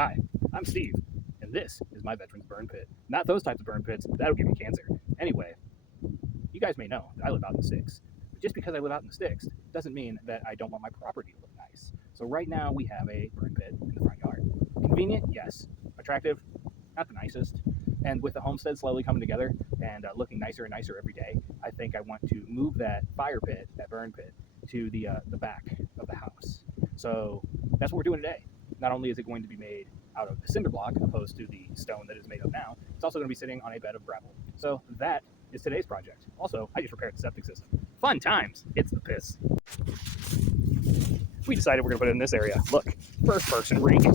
Hi, I'm Steve, and this is my veteran's burn pit. Not those types of burn pits, that'll give you cancer. Anyway, you guys may know that I live out in the sticks. But just because I live out in the sticks doesn't mean that I don't want my property to look nice. So right now we have a burn pit in the front yard. Convenient, yes. Attractive, not the nicest. And with the homestead slowly coming together and looking nicer and nicer every day, I think I want to move that fire pit, that burn pit, to the back of the house. So that's what we're doing today. Not only is it going to be made out of the cinder block opposed to the stone that is made of now, it's also going to be sitting on a bed of gravel. So that is today's project. Also, I just repaired the septic system. Fun times. It's the piss. We decided we're going to put it in this area. Look, first person rake.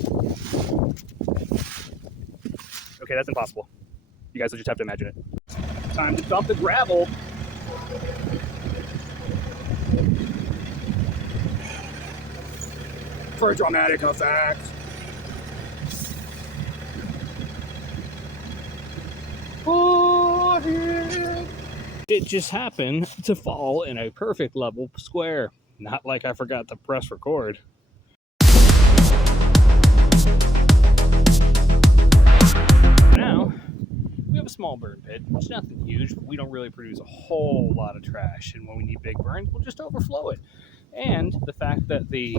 Okay, that's impossible. You guys will just have to imagine it. Time to dump the gravel. For a dramatic effect. It just happened to fall in a perfect level square. Not like I forgot to press record. Now, we have a small burn pit. It's nothing huge, but we don't really produce a whole lot of trash. And when we need big burns, we'll just overflow it. And the fact that the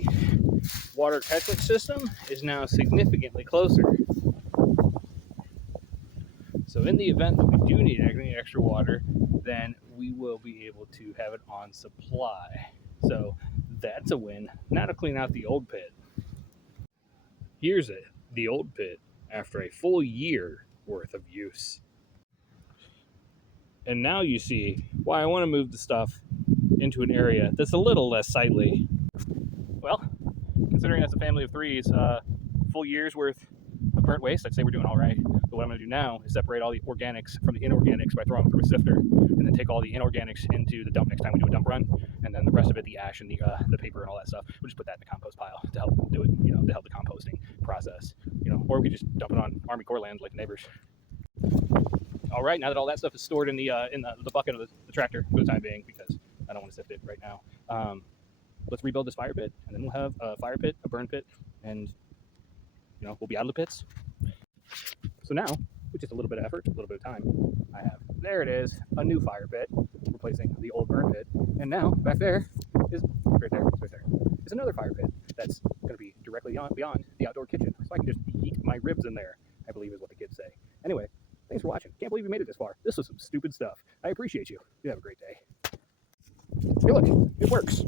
water catchment system is now significantly closer. So in the event that we do need any extra water, then we will be able to have it on supply. So that's a win. Now to clean out the old pit. Here's it, the old pit, after a full year worth of use. And now you see why I want to move the stuff into an area that's a little less sightly. Well, considering as a family of threes, full year's worth of burnt waste, I'd say we're doing all right. But what I'm going to do now is separate all the organics from the inorganics by throwing them through a sifter, and then take all the inorganics into the dump next time we do a dump run, and then the rest of it, the ash and the paper and all that stuff, we'll just put that in the compost pile to help do it, to help the composting process, or we could just dump it on Army Corps land like the neighbors. All right, now that all that stuff is stored in the bucket of the tractor for the time being, because I don't want to sift it right now. Let's rebuild this fire pit, and then we'll have a fire pit, a burn pit, and we'll be out of the pits. So now, with just a little bit of effort, a little bit of time, there it is, a new fire pit, replacing the old burn pit. And now, back there is, right there, is another fire pit that's going to be directly beyond the outdoor kitchen. So I can just yeet my ribs in there, I believe is what the kids say. Anyway, thanks for watching. Can't believe you made it this far. This was some stupid stuff. I appreciate you. You have a great day. Hey look, it works.